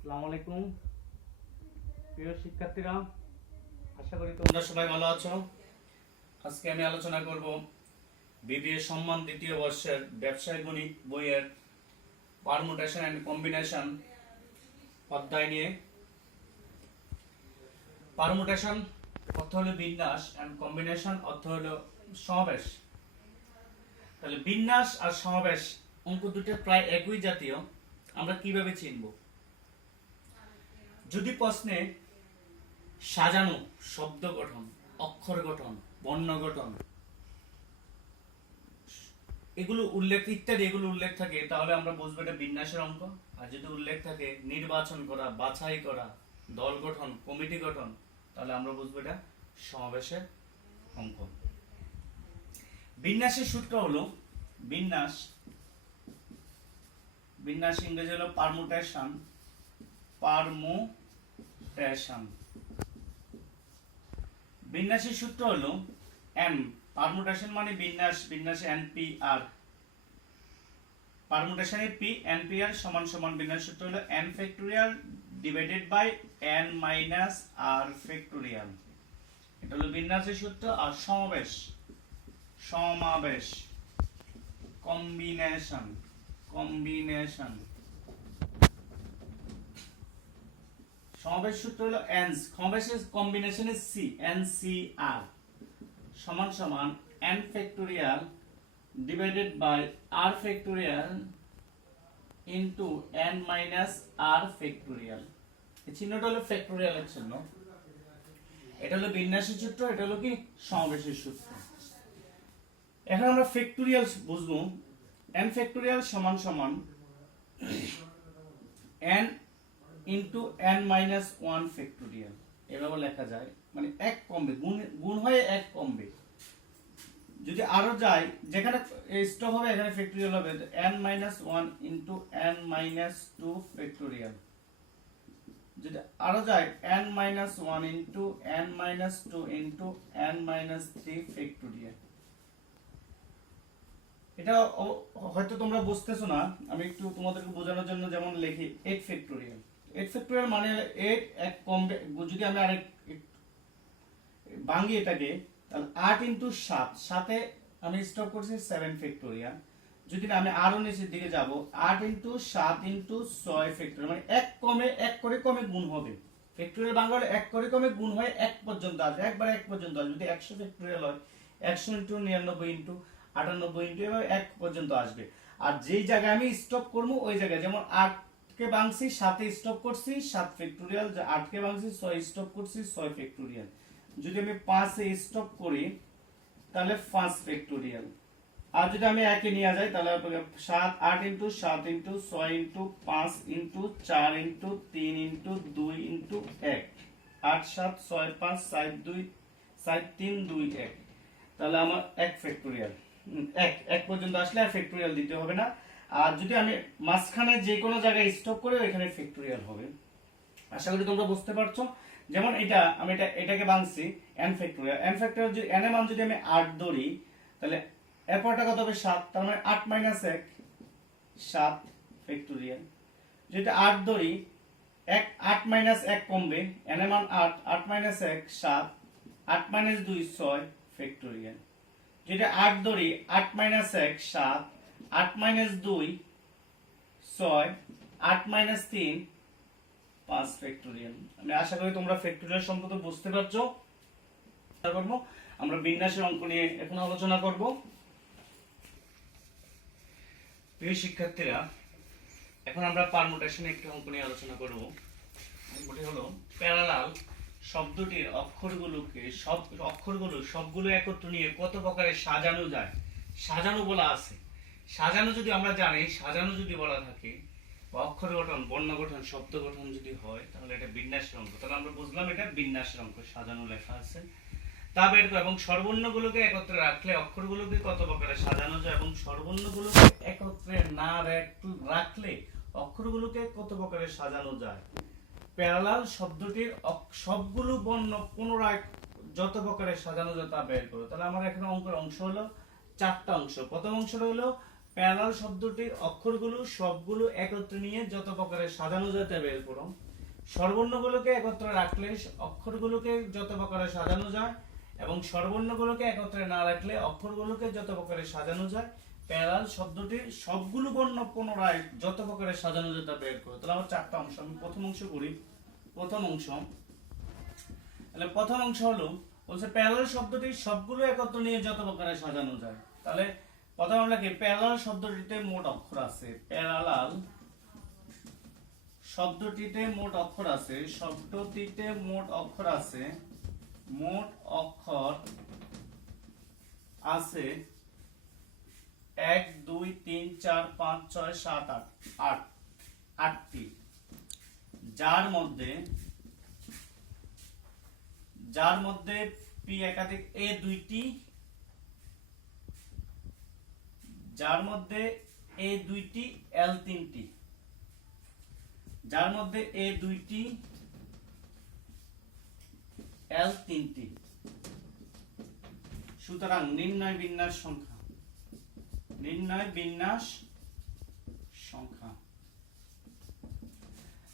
আসসালামু আলাইকুম প্রিয় শিক্ষার্থীরা, আশা করি তোমরা সবাই ভালো আছো। আজকে আমি আলোচনা করব বিবিএ সম্মান দ্বিতীয় বর্ষের ব্যবসায় গণিত বইয়ের পারমুটেশন এন্ড কম্বিনেশন অধ্যায় নিয়ে। পারমুটেশন অর্থ হলো বিন্যাস এন্ড কম্বিনেশন অর্থ হলো সমাবেশ। তাহলে বিন্যাস আর সমাবেশ অঙ্ক দুটো প্রায় একই জাতীয়, আমরা কিভাবে চিনব? যদি প্রশ্নে সাজানো, শব্দ গঠন, অক্ষর গঠন, বর্ণ গঠন এগুলো উল্লেখ ইত্যাদি এগুলো উল্লেখ থাকে, তাহলে আমরা বুঝবো এটা বিন্যাসের অঙ্ক। আর যদি উল্লেখ থাকে নির্বাচন করা, বাছাই করা, দল গঠন, কমিটি গঠন, তাহলে আমরা বুঝবো এটা সমাবেশের অঙ্ক। বিন্যাসের সূত্র হলো বিন্যাস ইংরেজি হলো পারমুটেশন। বিন্যাসের সূত্র হলো এন। পারমুটেশন মানে বিন্যাসে এন পি আর, পারমুটেশনে পি এন পি আর সমান সমান বিন্যাস সূত্র হলো N factorial divided by N minus R factorial. এটা হলো বিন্যাসের সূত্র। আর সমাবেশ কম্বিনেশন সমাবেশ সূত্র হলো এন, সমাবেশের কম্বিনেশনে সি, এন সি আর সমান সমান N factorial divided by R factorial into N minus R factorial. এই চিহ্নটা হলো ফ্যাক্টোরিয়ালের চিহ্ন। এটা হলো বিন্যাসের সূত্র, এটা হলো কি সমাবেশের সূত্র। এখন আমরা ফ্যাক্টোরিয়াল বুঝবো। এন ফ্যাক্টোরিয়াল সমান সমান N into N minus one factorial, এভাবে লেখা যায়। মানে এক কমবে, গুণ হয়ে এক কমবে। যদি আরো যায়, যেখানে স্টপ হবে এখানে ফ্যাক্টোরিয়াল হবে, n minus one into n minus two factorial. যদি আরো যায় n minus one into n minus two into n minus three factorial. এটা হয়তো তোমরা বুঝতেছো না, আমি একটু তোমাদেরকে বোঝানোর জন্য যেমন লিখি 8 ফ্যাক্টোরিয়াল। 8 ফ্যাক্টোরিয়াল মানে 8 এক কমবে। যদি আমি আরেক ভাঙি এটাকে, তাহলে 8 ইন্টু 7, সাথে আমি স্টপ করছি 7 ফ্যাক্টোরিয়াল। যদি আমি আরো নিচের দিকে যাব, 8 ইন্টু 7 ইন্টু 6 ফ্যাক্টোরিয়াল, মানে এক কমে এক করে কমে গুণ হবে। ফ্যাক্টোরিয়াল বাংলা এক করে কমে গুণ হয়ে এক পর্যন্ত আসবে, একবার এক পর্যন্ত আসবে। যদি 100 ফ্যাক্টোরিয়াল হয় 100 ইন্টু 99 ইন্টু 98 ইন্টু এভাবে এক পর্যন্ত আসবে। আর যেই জায়গায় আমি স্টপ করবো ওই জায়গায়, যেমন 8 কে ভাঙছি 7 এ স্টপ করছি 7 ফ্যাক্টোরিয়াল, 8 কে ভাঙছি 6 স্টপ করছি 6 ফ্যাক্টোরিয়াল। যদি আমি 5 এ স্টপ করি তাহলে 5 ফ্যাক্টোরিয়াল। আর যদি আমি একে নিয়ে যাই তাহলে 7 8 into 7 into 6 into 5 into 4 into 3 into 2 into 1, 8 7 6 5 7 2 7 3 2 1, তাহলে আমার 1 ফ্যাক্টোরিয়াল। এক পর্যন্ত আসলে আর ফ্যাক্টোরিয়াল দিতে হবে না। আর যদি আমি মাঝখানে যে কোনো জায়গায় স্টপ করে ওখানে ফ্যাক্টোরিয়াল হবে। আশা করি তোমরা বুঝতে পারছো। যেমন এটা আমি এটাকে ভাঙছি n ফ্যাক্টোরিয়াল। n ফ্যাক্টোরিয়াল যদি n এর মান যদি আমি 8 ধরি, তাহলে এরপরটা কত হবে 7, তার মানে 8 মাইনাস 1 7 ফ্যাক্টোরিয়াল। যদি 8 ধরি, 8 মাইনাস 1 কমবে, n এর মান 8, 8 মাইনাস 1 7, 8 মাইনাস 2 6 ফ্যাক্টোরিয়াল। যদি 8 ধরি, 8 মাইনাস 1 7, 8 মাইনাস 2 6, 8 মাইনাস 3 5 ফ্যাক্টোরিয়াল। আমি আশা করি তোমরা ফ্যাক্টোরিয়াল সম্পর্কে বুঝতে পারছো। আমরা বিন্যাসের অঙ্ক নিয়ে এখন আলোচনা করব। প্রিয় শিক্ষার্থীরা, এখন আমরা পারমুটেশনের একটি অঙ্ক নিয়ে আলোচনা করব। অঙ্কটি হলো প্যারালাল শব্দটির অক্ষরগুলো সবগুলো একত্র নিয়ে কত প্রকারে সাজানো যায়। সাজানো বলা আছে। সাজানো যদি আমরা জানি, সাজানো যদি বলা থাকে, অক্ষর গঠন, বর্ণ গঠন, শব্দ গঠন যদি হয়, তাহলে এটা বিন্যাসের অঙ্ক। তাহলে আমরা বুঝলাম এটা বিন্যাসের অঙ্ক, সাজানো লেখা আছে তা বের করে। এবং স্বরবর্ণগুলোকে একত্রে রাখলে অক্ষরগুলোকে কত প্রকারে সাজানো যায়, এবং স্বরবর্ণগুলোকে একত্রে না রাখলে অক্ষরগুলোকে কত প্রকারে সাজানো যায়। প্যারালাল শব্দটির সবগুলো বর্ণ পুনরায় যত প্রকারে সাজানো যায় তা বের করো। তাহলে আমার এখানে অঙ্কের অংশ হলো 4টা অংশ। প্রথম অংশটা হলো প্যারালাল শব্দটির অক্ষরগুলো সবগুলো একত্রে নিয়ে যত প্রকারে সাজানো যায় তা বের করো। স্বরবর্ণগুলোকে একত্রে রাখলে অক্ষরগুলোকে যত প্রকারে সাজানো যায়, এবং স্বরবর্ণগুলোকে একত্রে না রাখলে অক্ষরগুলোকে যত প্রকারে সাজানো যায়। প্যারালাল শব্দটির সবগুলো বর্ণ পুনরায় যত প্রকারে সাজানো যায় তা বের করো। তাহলে আমার চারটা অংশ, আমি প্রথম অংশ করি। প্রথম অংশ, তাহলে প্রথম অংশ হলো বলছে প্যারালাল শব্দটির সবগুলো একত্রে নিয়ে যত প্রকারে সাজানো যায়। তাহলে প্রথম আমরা কি, প্যারালাল শব্দটিতে মোট অক্ষর আছে, প্যারালাল শব্দটিতে মোট অক্ষর আছে, শব্দটিতে মোট অক্ষর আছে, মোট অক্ষর আছে 1 2 3 4 5 6 7 8 8টি, যার মধ্যে পি একাধিক এ দুইটি, যার মধ্যে এ দুইটি এল তিনটি, যার মধ্যে এ দুইটি এল তিনটি। সুতরাং নির্ণয় বিন্যাস সংখ্যা, নির্ণয় বিন্যাস সংখ্যা।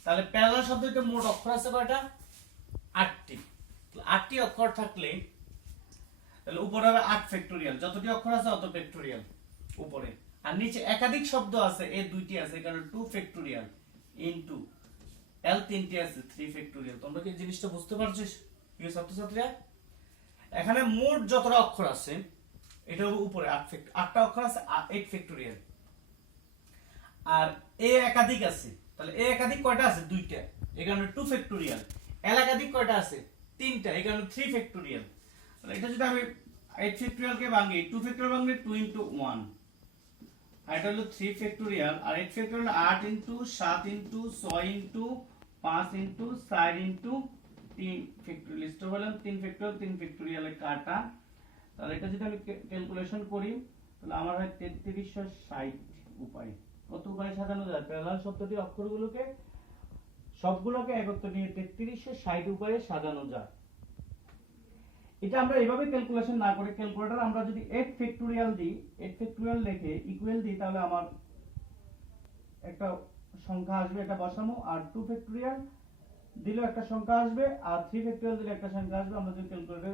তাহলে প্যারালাল শব্দটিতে মোট অক্ষর আছে কয়টা? 8টি। 8টি অক্ষর থাকলে তাহলে উপরে হবে 8 ফ্যাক্টোরিয়াল, যতটি অক্ষর আছে অত ফ্যাক্টোরিয়াল উপরে। আর নিচে একাধিক শব্দ আছে, এ দুইটি আছে, কারণ 2 ফ্যাক্টোরিয়াল ইনটু এল তিনটি আছে 3 ফ্যাক্টোরিয়াল। তোমরা কি জিনিসটা বুঝতে পারছো প্রিয় ছাত্রছাত্রীরা? এখানে মোট যতটা অক্ষর আছে এটা উপরে 8টা অক্ষর আছে, 8 ফ্যাক্টোরিয়াল। আর এ একাধিক আছে, তাহলে এ একাধিক কয়টা আছে? 2টা, এই কারণে 2 ফ্যাক্টোরিয়াল। এল একাধিক কয়টা আছে? 3টা, এই কারণে 3 ফ্যাক্টোরিয়াল। তাহলে এটা যদি আমি 8 ফ্যাক্টোরিয়াল কে ভাঙি, 2 ফ্যাক্টোরিয়াল ভাঙলে 2 ইনটু 1, আর এটা হলো 3 ফ্যাক্টোরিয়াল। আর 8 factorial 8 into 7 into 6 into 5 into 4 into 3 factorial. List বললাম 3 ফ্যাক্টোরিয়াল, 3 ফ্যাক্টোরিয়ালে কাটা। তাহলে এটা যদি আমি ক্যালকুলেশন করি তাহলে আমার হয় 3360 উপায়। কত উপায়ে সাজানো যায়? প্যারালাল শব্দটি অক্ষরগুলোকে সবগুলোকে একত্রে নিয়ে 3360 উপায়ে সাজানো যায়। এটা আমরা এইভাবে ক্যালকুলেশন না করে ক্যালকুলেটর আমরা যদি 8 ফ্যাক্টোরিয়াল দিই, 8 ফ্যাক্টোরিয়াল লিখে ইকুয়াল দিই, তাহলে আমার একটা সংখ্যা আসবে, এটা বসানো। আর 2 ফ্যাক্টোরিয়াল দিলে একটা সংখ্যা আসবে, আর 3 ফ্যাক্টোরিয়াল দিলে একটা সংখ্যা আসবে। আমরা যদি ক্যালকুলেটরে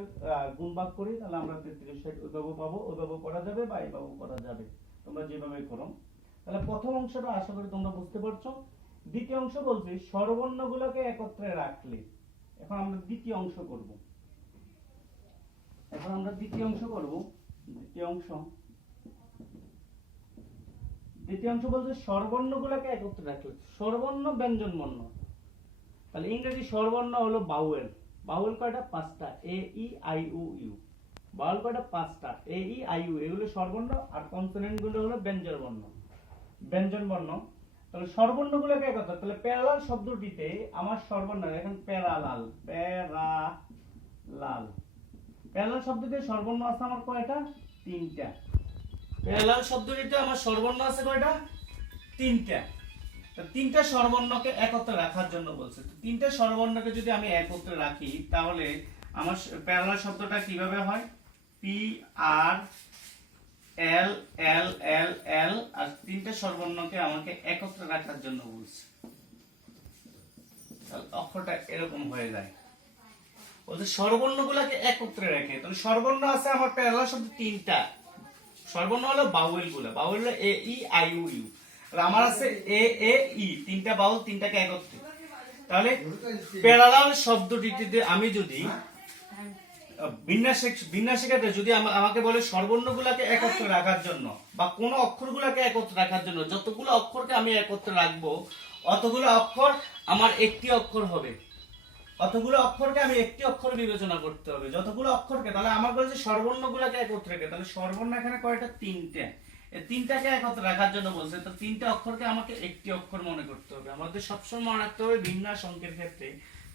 গুণ ভাগ করি তাহলে আমরা 3360 ওইভাবে পাবো, ওইভাবে করা যাবে বা এইভাবে করা যাবে, তোমরা যেভাবে করো। তাহলে প্রথম অংশটা আশা করি তোমরা বুঝতে পারছো। দ্বিতীয় অংশ বলছে স্বরবর্ণগুলোকে একত্রে রাখলে। এখন আমরা দ্বিতীয় অংশ করব। দ্বিতীয় অংশ বলছে স্বরবর্ণগুলোকে একত্রে রাখলে। স্বরবর্ণ, ব্যঞ্জন বর্ণ। তাহলে ইংরেজি স্বরবর্ণ হলো বাউল। বাউল কয়টা? 5টা, এ ই আই উ ইউ। বাউল কয়টা? 5টা, এ ই আই উ, এগুলো স্বরবর্ণ। আর কনসোনেন্ট গুলো হলো ব্যঞ্জন বর্ণ, ব্যঞ্জন বর্ণ। তাহলে স্বরবর্ণগুলোকে একত্রে, তাহলে প্যারালাল শব্দটিতে আমার স্বরবর্ণ, এখন প্যারালাল, প্যারালাল শব্দটিতে স্বরবর্ণ আছে আমার কয়টা? 3টা। প্যারালাল শব্দটিতে আমার স্বরবর্ণ আছে কয়টা? 3টা। তো 3টা স্বরবর্ণকে একত্রে রাখার জন্য বলছে। তো 3টা স্বরবর্ণকে যদি আমি একত্রে রাখি তাহলে আমার প্যারালাল শব্দটা কিভাবে হয়? পি আর এল এল এল এল, আর 3টা স্বরবর্ণকে আমাকে একত্রে রাখার জন্য বলছে। তাহলে অক্ষরটা এরকম হয়ে যায়। বলছে স্বরবর্ণগুলোকে একত্রে রেখে। তাহলে স্বরবর্ণ আছে আমার প্যারালাল শব্দ 3টা। স্বরবর্ণ হলো বাউল গুলো, বাউল হলো এ ই আই উ ইউ। আমার আছে এ এ ই, 3টা বাউল, 3টাকে একত্রে। তাহলে প্যারালাল শব্দটিতে আমি যদি বিন্যাসিকাতে যদি আমাকে বলে স্বরবর্ণগুলোকে একত্রে রাখার জন্য বা কোন অক্ষরগুলোকে একত্রে রাখার জন্য, যতগুলো অক্ষরকে আমি একত্রে রাখবো অতগুলো অক্ষর আমার একটি অক্ষর হবে, অতগুলো অক্ষরকে আমি একটি অক্ষর বিবেচনা করতে হবে, যতগুলো অক্ষরকে। তাহলে আমার বলছে স্বরবর্ণগুলোকে একত্রে রেখে। তাহলে স্বরবর্ণ এখানে কয়টা? 3টা। এই 3টাকে একত্রে রাখার জন্য বলছে। তো 3টা অক্ষরকে আমাকে একটি অক্ষর মনে করতে হবে। আমাদের সবসময় মনে রাখতে হবে বিন্যাস অঙ্কের ক্ষেত্রে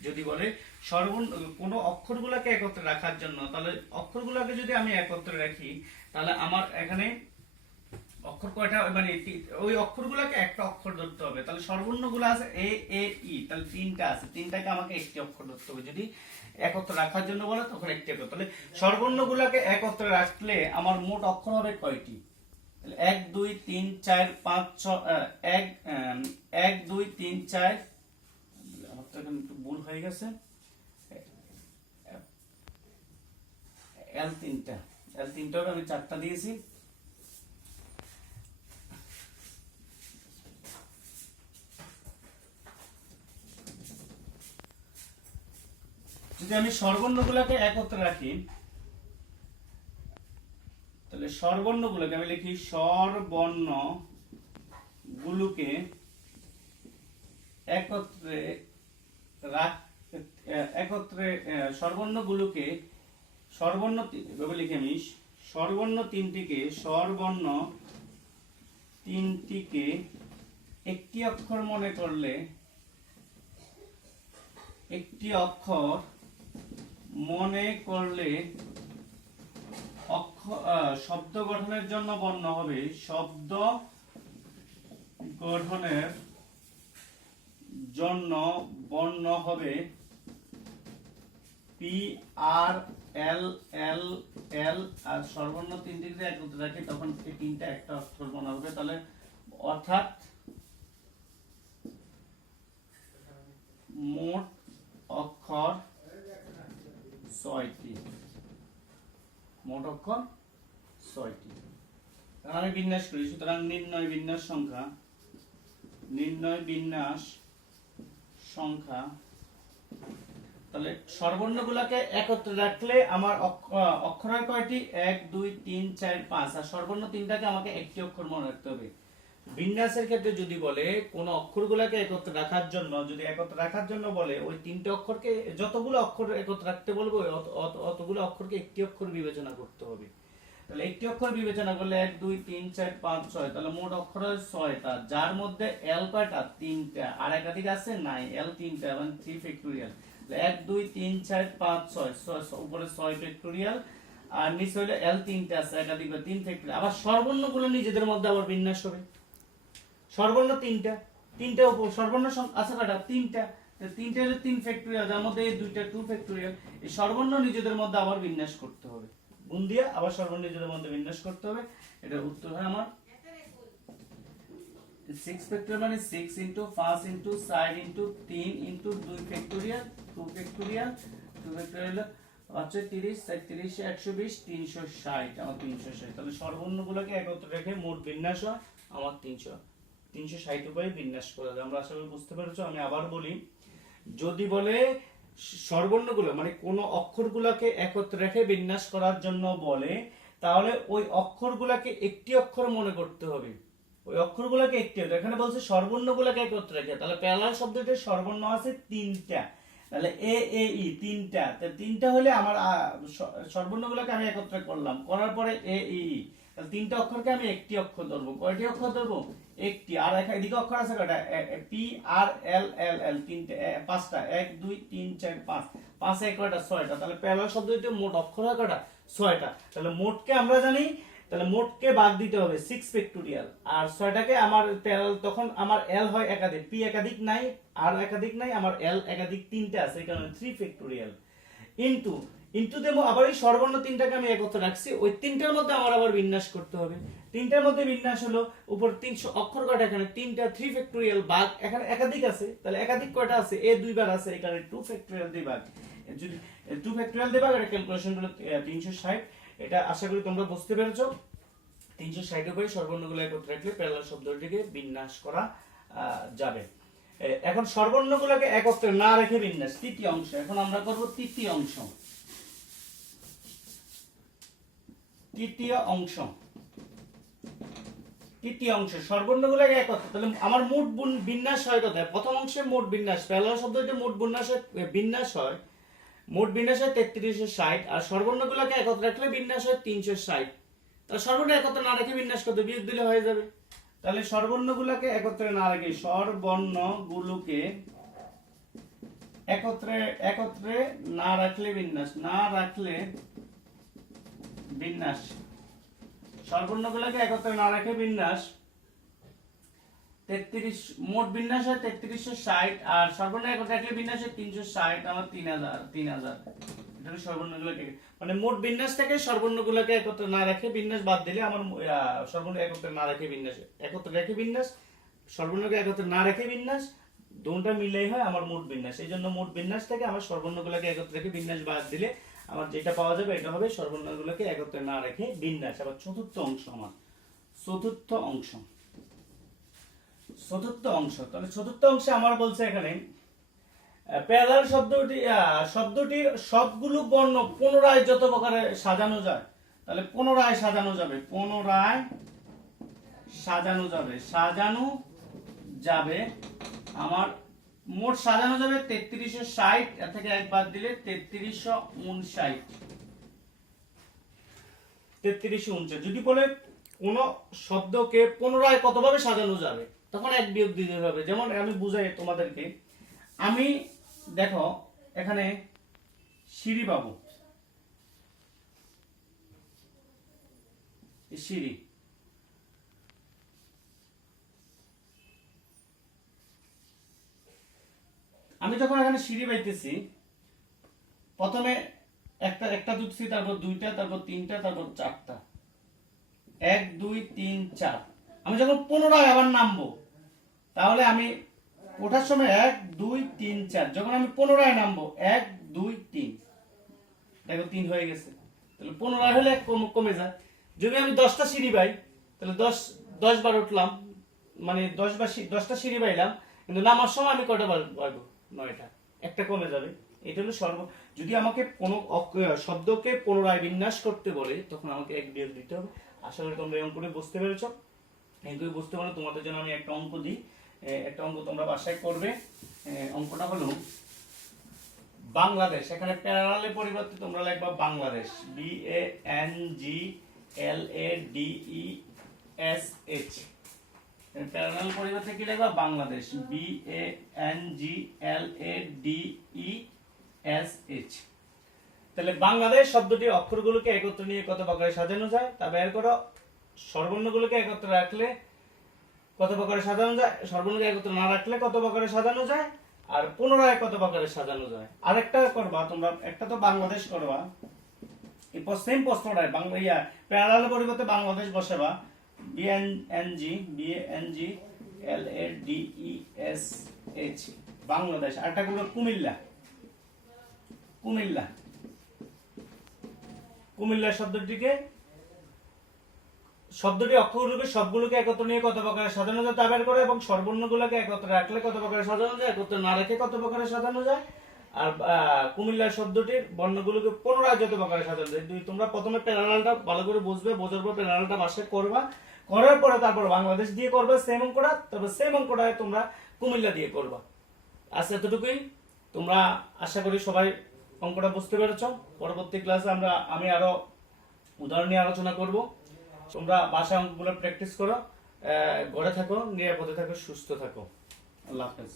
যদি বলে স্বরবর্ণ কোন অক্ষরগুলোকে একত্রে রাখার জন্য, তাহলে অক্ষরগুলোকে যদি আমি একত্রে রাখি তাহলে আমার এখানে অক্ষর কয়টা? মানে ওই অক্ষরগুলোকে একটা অক্ষর ধরতে হবে। তাহলে স্বরবর্ণগুলো আছে এ এ ই, তাহলে 3টা আছে, 3টাকে আমাকে একটি অক্ষর ধরতে হবে। যদি একত্রে রাখার জন্য বলে তখন একটি অক্ষর। তাহলে স্বরবর্ণগুলোকে একত্রে রাখলে আমার মোট অক্ষর হবে কয়টি? 1 2 3 4 5 6 1 2 3 4 আমার তো এখানে একটু ভুল হয়ে গেছে এল তিনটা আমি 4টা দিয়েছি যদি আমি স্বরবর্ণগুলোকে একত্রে রাখি তাহলে স্বরবর্ণগুলোকে আমি লিখি স্বরবর্ণগুলোকে স্বরবর্ণগুলোকে এভাবে লিখে আমি তিনটিকে একটি অক্ষর মনে করলে শব্দ গঠনের জন্য বর্ণ হবে পি আর এল এল এল আর স্বরবর্ণ তিনটিকে একত্রে রাখি তখন এই তিনটা একটা অক্ষর মনে হবে তাহলে অর্থাৎ মোট অক্ষর 6টি আমি বিন্যাস করি সুতরাং নির্ণয় বিন্যাস সংখ্যা তাহলে স্বরবর্ণগুলোকে একত্রে রাখলে আমার অক্ষর হয় কয়টি 1 2 3 4 5 আর স্বরবর্ণ তিনটাকে আমাকে একটি অক্ষর মনে রাখতে হবে বিন্যাসের ক্ষেত্রে যদি বলে কোন অক্ষরগুলোকে একত্রে রাখার জন্য বলে ওই তিনটে অক্ষরকে যতগুলো অক্ষর একত্রে রাখতে বলবো অতগুলো অক্ষরকে একটি অক্ষর বিবেচনা করতে হবে তাহলে একটি অক্ষর বিবেচনা করলে 1 2 3 4 5 6 তাহলে মোট অক্ষর হয় 6টা যার মধ্যে এল কয়টা 3টা আর একাধিক আছে নাই এল 3টা এবং 3 ফ্যাক্টরিয়াল 1 2 3 4 5 6 উপরে 6 ফ্যাক্টরিয়াল আর নিচে হলো এল 3টা আছে একাধিক 3 ফ্যাক্টরিয়াল আবার স্বরবর্ণগুলো নিজেদের মধ্যে আবার বিন্যাস হবে স্বরবর্ণ তিনটা স্বরবর্ণ আছে কয়টা তিনটা হলো 3 ফ্যাক্টরিয়াল যার মধ্যে এই দুইটা 2 ফ্যাক্টরিয়াল এই স্বরবর্ণ নিজেদের মধ্যে আবার বিন্যাস করতে হবে গুণ দিয়ে আবার স্বরবর্ণ নিজেদের মধ্যে বিন্যাস করতে হবে এটা উত্তর হয় আমার 6 ফ্যাক্টরিয়াল মানে 6 into 5 into 7 into 3 into 2 factorial 2 factorial আচ্ছা 30 37 120 360 আমার 360 তাহলে স্বরবর্ণগুলোকে একত্রে রেখে মোট বিন্যাস হয় আমার 360 উপায়ে বিন্যাস করা যায় আমরা আশা করি বুঝতে পেরেছো আমি আবার বলি যদি বলে স্বরবর্ণগুলো মানে কোন অক্ষরগুলোকে একত্রে রেখে বিন্যাস করার জন্য বলে তাহলে ওই অক্ষরগুলোকে একটি অক্ষর মনে করতে হবে ওই অক্ষরগুলোকে একটি এখানে বলছে স্বরবর্ণগুলোকে একত্রে রেখে তাহলে প্যারালাল শব্দটির স্বরবর্ণ আছে 3টা তাহলে এ এ ই 3টা হলে আমার স্বরবর্ণগুলোকে আমি একত্রে করলাম করার পরে এ ই তাহলে 3টা অক্ষরকে আমি একটি অক্ষর ধরবো কয়টি অক্ষর ধরবো একটি আর এদিকে অক্ষর আছে কয়টা পি আর এল এল এল 5টা 1 2 3 4 5 5 এ কয়টা 6টা তাহলে প্যারালাল শব্দটিতে মোট অক্ষর হয় কয়টা 6টা তাহলে মোটকে আমরা জানি তাহলে মোটকে ভাগ দিতে হবে 6 ফ্যাক্টরিয়াল আর 6টাকে আমার প্যারালাল তখন আমার এল হয় একাধিক পি একাধিক নাই আর একাধিক নাই আমার এল একাধিক 3টা আছে এই কারণে 3 ফ্যাক্টরিয়াল ইনটু দেব আবার এই স্বরবর্ণ তিনটাকে আমি একত্রে রাখছি ওই তিনটার মধ্যে আমার আবার বিন্যাস করতে হবে তিনটার মধ্যে বিন্যাস হলো উপর 300 অক্ষর কয়টা এখানে 3টা 3 ফ্যাক্টরিয়াল ভাগ এখানে একাধিক আছে তাহলে একাধিক কয়টা আছে এ দুইবার আছে এই কারণে 2 ফ্যাক্টরিয়াল দিয়ে ভাগ যদি 2 ফ্যাক্টরিয়াল দিয়ে ভাগ এর ক্যালকুলেশন হলো 360 এটা আশা করি তোমরা বুঝতে পেরেছো 360 উপরে স্বরবর্ণগুলো একত্রে রাখলে প্যারালাল শব্দটিকে বিন্যাস করা যাবে এখন স্বরবর্ণগুলোকে একত্রে না রেখে বিন্যাস তৃতীয় অংশ এখন আমরা করব তৃতীয় স্বরবর্ণগুলোকে একত্রে তাহলে আমার মোট বিন্যাস হয় কত প্রথম অংশে মোট বিন্যাস প্যারালাল শব্দটিতে মোট বিন্যাস হয় 3360 আর স্বরবর্ণগুলোকে একত্রে রাখলে বিন্যাস হয় 360 তাহলে স্বরবর্ণ একত্রে না রেখে বিন্যাস করতে বিয়োগ দিলে হয়ে যাবে তাহলে স্বরবর্ণগুলোকে একত্রে না রেখে স্বরবর্ণগুলোকে একত্রে না রাখলে বিন্যাস স্বরবর্ণগুলোকে একত্রে না রেখে বিন্যাস 33 মোট বিন্যাস হয় 3360 আর স্বরবর্ণ একত্রে রাখলে বিন্যাস হয় 360 আমার 3000 এটা সর্বর্ণগুলোকে মানে মোট বিন্যাস থেকে সর্বর্ণগুলোকে একত্রে না রেখে বিন্যাস বাদ দিলে আমার সর্বর্ণ একত্রে না রেখে বিন্যাস, একত্রে রেখে বিন্যাস, সর্বর্ণকে একত্রে না রেখে বিন্যাস, দুটো মিলেই হয় আমার মোট বিন্যাস। এই জন্য মোট বিন্যাস থেকে আমার সর্বর্ণগুলোকে একত্রে রেখে বিন্যাস বাদ দিলে আমার যেটা পাওয়া যাবে এটা হবে সর্বর্ণগুলোকে একত্রে না রেখে বিন্যাস। আবার চতুর্থ অংশ, আমার চতুর্থ অংশ, চতুর্থ অংশ, তাহলে চতুর্থ অংশে আমার বলছে এখানে প্যারালাল শব্দটির সবগুলো বর্ণ পুনরায় যত প্রকারে সাজানো যায়, তাহলে পুনরায় সাজানো যাবে, পুনরায় সাজানো যাবে, সাজানো যাবে আমার মোট সাজানো যাবে 3360, এর থেকে এক বাদ দিলে 3359, 3359। যদি বলে কোন শব্দকে পুনরায় কতভাবে সাজানো যাবে, তখন এক বিয়োগ দিতে হবে। যেমন আমি বুঝাই তোমাদেরকে, আমি দেখো এখানে সিঁড়ি পাবো, সিঁড়ি, আমি যখন এখানে সিঁড়ি পাইতেছি, প্রথমে একটা তুলছি, তারপর দুইটা, তারপর তিনটা, তারপর চারটা, 1 2 3 4। আমি যখন পুনরায় আবার নামবো, তাহলে আমি ওঠার সময় 1 2 3 4, যখন আমি পুনরায় নামবো 1 2 3, দেখো 3 হয়ে গেছে। তাহলে পুনরায় হলে এক কমে যায়। যদি আমি 10টা সিঁড়ি পাই, তাহলে 10 বার উঠলাম, মানে 10টা সিঁড়ি পাইলাম, কিন্তু নামার সময় আমি কয়টা বার পাইবো? 9টা, একটা কমে যাবে। এটা হলো যদি আমাকে কোনো শব্দকে পুনরায় বিন্যাস করতে বলে, তখন আমাকে এক বিয়োগ দিতে হবে। আশা করি তোমরা এই অঙ্কটা বুঝতে পেরেছো। এইগুলো বুঝতে পারলে তোমাদের জন্য আমি একটা অঙ্ক দিই, একটা অঙ্ক তোমরা বাসায় করবে। অঙ্কটা হলো বাংলাদেশ, এখানে প্যারালালের পরিবর্তে তোমরা লিখবা বাংলাদেশ, BANGLADESH। প্যারালাল পরিবর্তে কি লিখবা? বাংলাদেশ, BANGLADESH। তাহলে বাংলাদেশ শব্দটি অক্ষরগুলোকে একত্রে নিয়ে কত প্রকারে সাজানো যায় তা বের করো। সর্বর্ণগুলোকে একত্রে রাখলে কত প্রকারে সাজানো যায়, সর্বর্ণকে একত্রে না রাখলে কত প্রকারে সাজানো যায়, আর পুনরায় কত প্রকারে সাজানো যায়। আরেকটা করবা তোমরা, একটা তো বাংলাদেশ করবা, এই সেম প্রশ্নটাই প্যারালালের পরিবর্তে বাংলাদেশ বসাবা, BANGLADESH, বাংলাদেশ। আরেকটা করবা কুমিল্লা, কুমিল্লা, কুমিল্লা শব্দটি অক্ষরগুলোকে সবগুলোকে একত্র নিয়ে কত প্রকারে সাজানো যায় তা বের করে, এবং সর্বর্ণগুলোকে একত্রে রাখলে কত প্রকারে সাজানো যায়, একত্রে না রেখে কত প্রকারে সাজানো যায়, আর কুমিল্লা শব্দটির বর্ণগুলোকে পুনরায় যত প্রকারে সাজানো যায়। তোমরা প্রথমে প্যারালালটা ভালো করে বুঝবে, বোঝার পর প্যারালালটা বাসায় করবা, করার পরে তারপর বাংলাদেশ দিয়ে করবা সেম অঙ্কটা, তারপর সেম অঙ্কটা তোমরা কুমিল্লা দিয়ে করবা। আচ্ছা, এতটুকুই। তোমরা আশা করি সবাই অঙ্কটা বুঝতে পেরেছো। পরবর্তী ক্লাসে আমি আরো উদাহরণ নিয়ে আলোচনা করব। তোমরা বাসায় অঙ্কগুলো প্র্যাকটিস করো, ঘরে থাকো, নিরাপদে থাকো, সুস্থ থাকো। আল্লাহ হাফেজ।